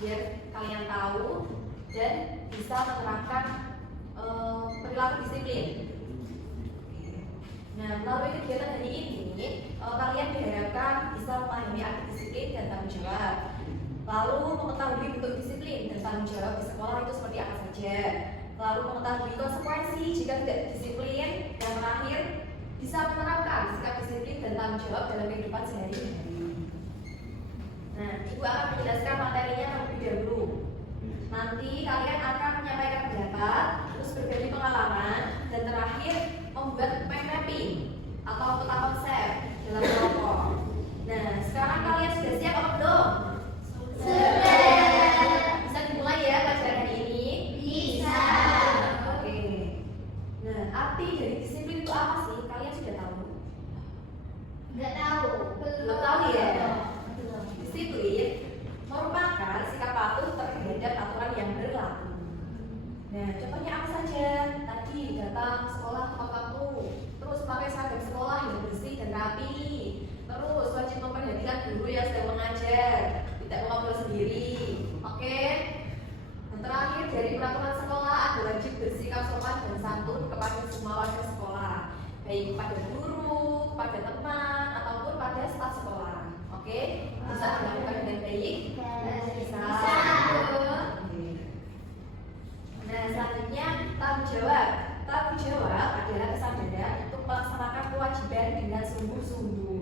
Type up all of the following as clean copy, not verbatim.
biar kalian tahu dan bisa menerapkan perilaku disiplin. Nah, melalui kegiatan hari ini, kalian diharapkan bisa memahami arti disiplin dan tanggung jawab. Lalu mengetahui bentuk disiplin dan tanggung jawab di sekolah itu seperti apa saja. Lalu mengetahui konsekuensi jika tidak disiplin, dan terakhir bisa menerapkan sikap disiplin dan tanggung jawab dalam kehidupan sehari-hari. Nah, Ibu akan menjelaskan materinya terlebih dahulu. Nanti kalian akan menyampaikan pendapat, terus berbagi pengalaman, dan terakhir membuat mind mapping atau peta konsep dalam kelompok. Nah, sekarang kalian sudah siap apa belum? Sudah. Bisa dimulai ya pelajaran hari ini? Bisa. Oke. Nah, arti dari disiplin itu apa sih? Kalian sudah tahu? Nggak tahu. Belum tahu ya? Disiplin merupakan sikap patuh terhadap aturan yang berlaku. Nah, contohnya apa saja? Tadi datang sekolah tepat waktu, terus pakai seragam sekolah yang bersih dan rapi, terus wajib memperhatikan guru yang sedang mengajar, tidak mengobrol sendiri. Oke? Dan terakhir dari peraturan sekolah ada wajib bersikap sopan dan santun kepada semua warga sekolah, baik kepada guru, kepada teman, ataupun pada staf sekolah. Oke? Bisa dilakukan dengan baik? Bisa. Nah, selanjutnya tanggung jawab. Tanggung jawab adalah kesadaran untuk melaksanakan kewajiban dengan sungguh-sungguh.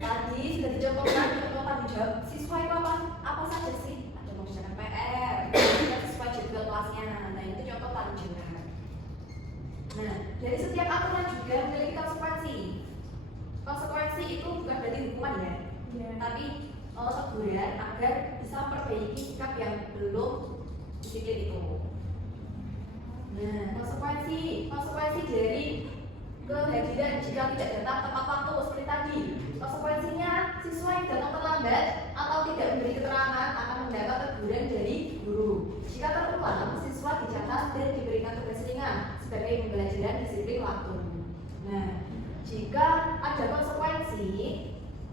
Tadi sudah dicontohkan contoh tanggung jawab siswa itu apa saja sih? Ada mengerjakan PR, dan sesuai jadwal kelasnya. Nah, itu contoh tanggung jawab. Nah, dari setiap aturan juga memiliki konsekuensi. Konsekuensi itu bukan berarti hukuman ya, tapi teguran agar bisa memperbaiki sikap yang belum disiplin itu. Nah, konsekuensi dari kehadiran jika tidak datang tepat waktu seperti tadi. Konsekuensinya siswa yang datang terlambat atau tidak memberi keterangan akan mendapat teguran dari guru. Jika terulang, siswa dicatat dan diberikan tugas ringan sebagai pembelajaran disiplin waktu. Nah, jika ada konsekuensi,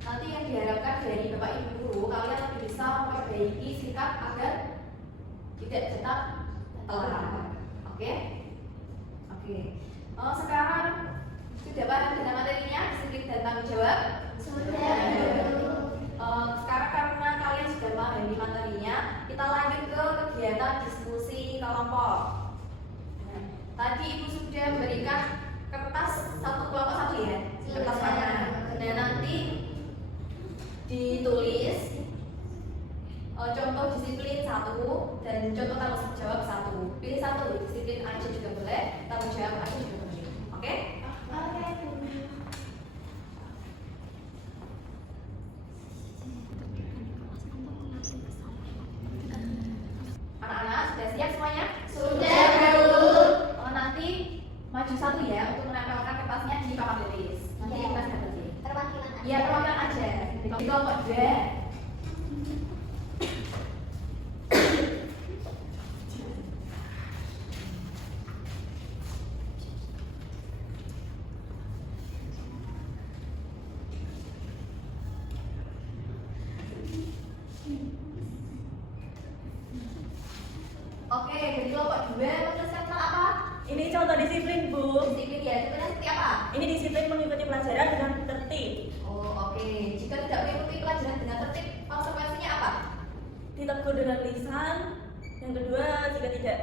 nanti yang diharapkan dari Bapak Ibu guru, kalian lebih bisa memperbaiki sikap agar tidak tetap telat. Oke? Sekarang sudah paham dengan materinya, disiplin dan tanggung jawab? Sudah. Sekarang karena kalian sudah memahami materinya, kita lanjut ke kegiatan diskusi kelompok. Nah, tadi Ibu sudah memberikan kertas satu kelompok satu ya, kertas mana? Nah, nanti ditulis contoh disiplin satu dan contoh tanggung jawab satu. Pilih satu, disiplin aja juga boleh, tanggung jawab aja juga boleh. Oke? Anak-anak sudah siap semuanya? Sudah, Bu. Nanti maju satu ya untuk menempelkan kertasnya di papan tulis. Nanti kita sudah tulis. Perwakilan aja. Iya, perwakilan aja. Di kelompok 2. Oke, jadi kelompok 2 menuliskan tentang apa? Ini contoh disiplin, Bu. Disiplin ya, disiplin seperti apa? Ini disiplin mengikuti pelajaran dengan tertib. Oh, oke. Jika tidak mengikuti pelajaran dengan tertib, konsekuensinya apa? Ditegur dengan lisan. Yang kedua, jika tidak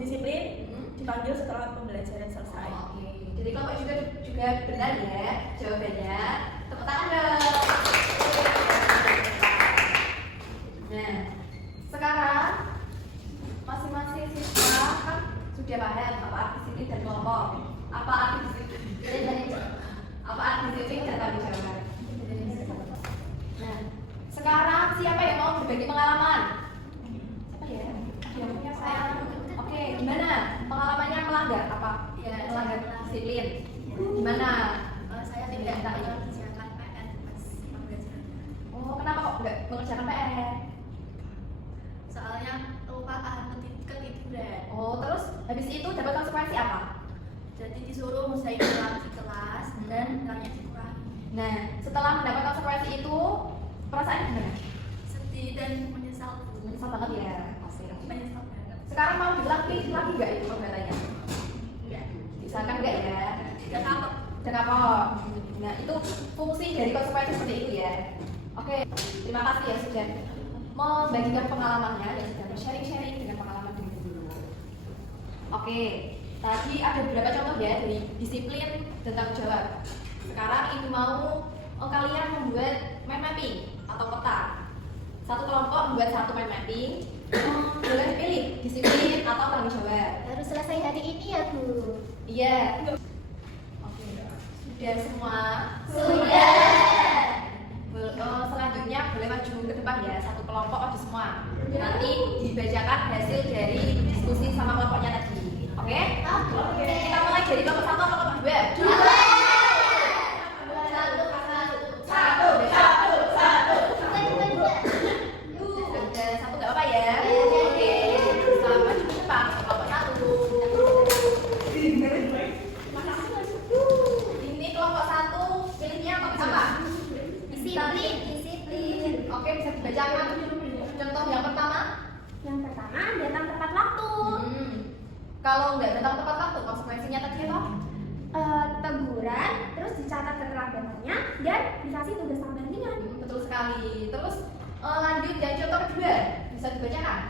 disiplin, dipanggil setelah pembelajaran selesai. Oh, oke. Jadi kelompok juga benar ya jawabannya. Tepuk tangan dong. Nah, sekarang masing-masing siswa kan sudah paham apa arti disiplin dan kelompok. Apa arti disiplin? Apa arti disiplin dan tanggung jawab? Nah, sekarang siapa yang mau berbagi pengalaman? Siapa ya? Yang punya pengalaman? Oke, gimana? Pengalamannya melanggar apa? Ya, melanggar disiplin. Gimana? Saya tidak mengerjakan PR pas pembelajaran. Oh, kenapa kok nggak mengerjakan PR? Soalnya lupa ketiduran. Oh, terus habis itu dapat konsekuensi apa? Jadi disuruh musahin ulang di kelas dan nilainya dikurangi. Nah, setelah mendapat konsekuensi itu, perasaannya gimana? Sedih dan menyesal Menyesal banget ya. Pasti. Menyesal banget. Sekarang mau dilatih lagi nggak itu perbedaannya? Enggak. Misalkan nggak ya? Udah kapok. Udah kapok. Nah itu fungsi dari konsekuensi seperti itu ya. Oke, terima kasih ya sudah membagikan pengalamannya dan sudah sharing-sharing dengan pengalaman diri dulu. Oke, tadi ada beberapa contoh ya dari disiplin dan tanggung jawab. Sekarang ibu mau kalian membuat mind mapping atau peta. Satu kelompok membuat satu mind mapping. Boleh pilih disiplin atau tanggung jawab. Baru selesai hari ini ya, Bu. Iya. Oke. Sudah semua? Selanjutnya boleh maju ke depan ya. Satu kelompok maju semua. Nanti dibacakan hasil dari diskusi sama kelompoknya tadi. Oke? Oke. Kita mulai dari kelompok satu atau kelompok dua? Ada satu nggak apa-apa ya? Oke. Selamat maju ke depan kelompok satu. Ini kelompok satu pilihnya apa? Disiplin. Oke, bisa dibacakan contoh yang pertama. Yang pertama, datang tepat waktu. Kalau nggak datang tepat waktu, konsekuensinya tadi apa? Teguran, terus dicatat keterlambatannya dan dikasih tugas tambahan. Betul sekali. Terus lanjut yang contoh kedua, bisa dibacakan.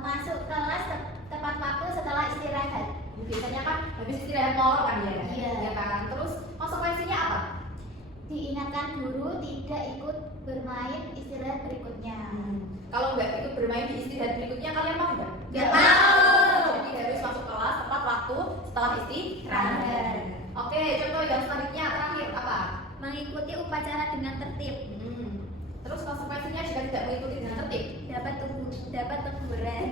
Masuk kelas tepat waktu setelah istirahat. Biasanya kan habis istirahat molor kan ya? Iya. Ya kan. Terus konsekuensinya apa? Diingatkan guru tidak ikut bermain istirahat berikutnya. Kalau nggak ikut bermain di istirahat berikutnya, kalian mau nggak? Nggak mau. Jadi harus masuk kelas tepat waktu setelah istirahat. Oke, contoh yang selanjutnya terakhir apa? Mengikuti upacara dengan tertib. Terus konsekuensinya jika tidak mengikuti dengan tertib. Dapat teguran.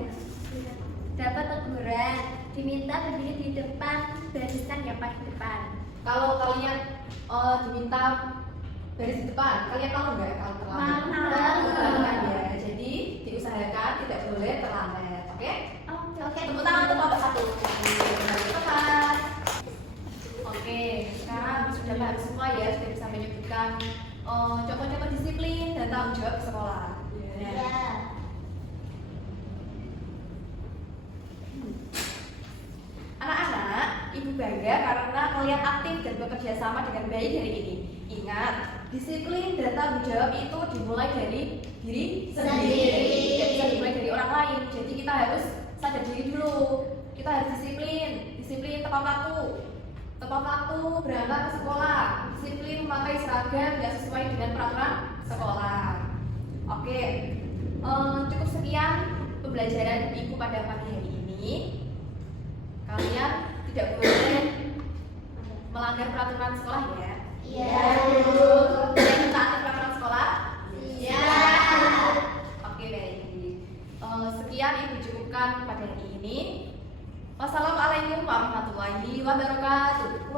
Dapat teguran. Diminta berdiri di depan barisan yang paling depan. Kalau kalian diminta baris di depan, kalian mau nggak kalau terlambat? Mau. Kan ya. Jadi diusahakan tidak boleh terlambat. Oke? Oke. Tepuk tangan untuk kelompok satu. Tepat. Oke, sekarang sudah paham semua ya, sudah bisa menyebutkan contoh-contoh disiplin dan tanggung jawab di sekolah. Ya. Anak-anak, ibu bangga karena kalian aktif dan bekerja sama dengan baik hari ini. Ingat, disiplin dan tanggung jawab itu dimulai dari diri sendiri. Tidak bisa dimulai dari orang lain. Jadi kita harus sadar diri dulu. Kita harus disiplin tepat waktu berangkat ke sekolah, disiplin memakai seragam yang sesuai dengan peraturan sekolah. Oke, cukup sekian pembelajaran ibu pada pagi hari ini. Kalian tidak boleh melanggar peraturan sekolah ya. Iya. Kalian taat peraturan sekolah? Iya. Oke, baik. Sekian ibu cukupkan pada hari ini. Wassalamualaikum warahmatullahi wabarakatuh.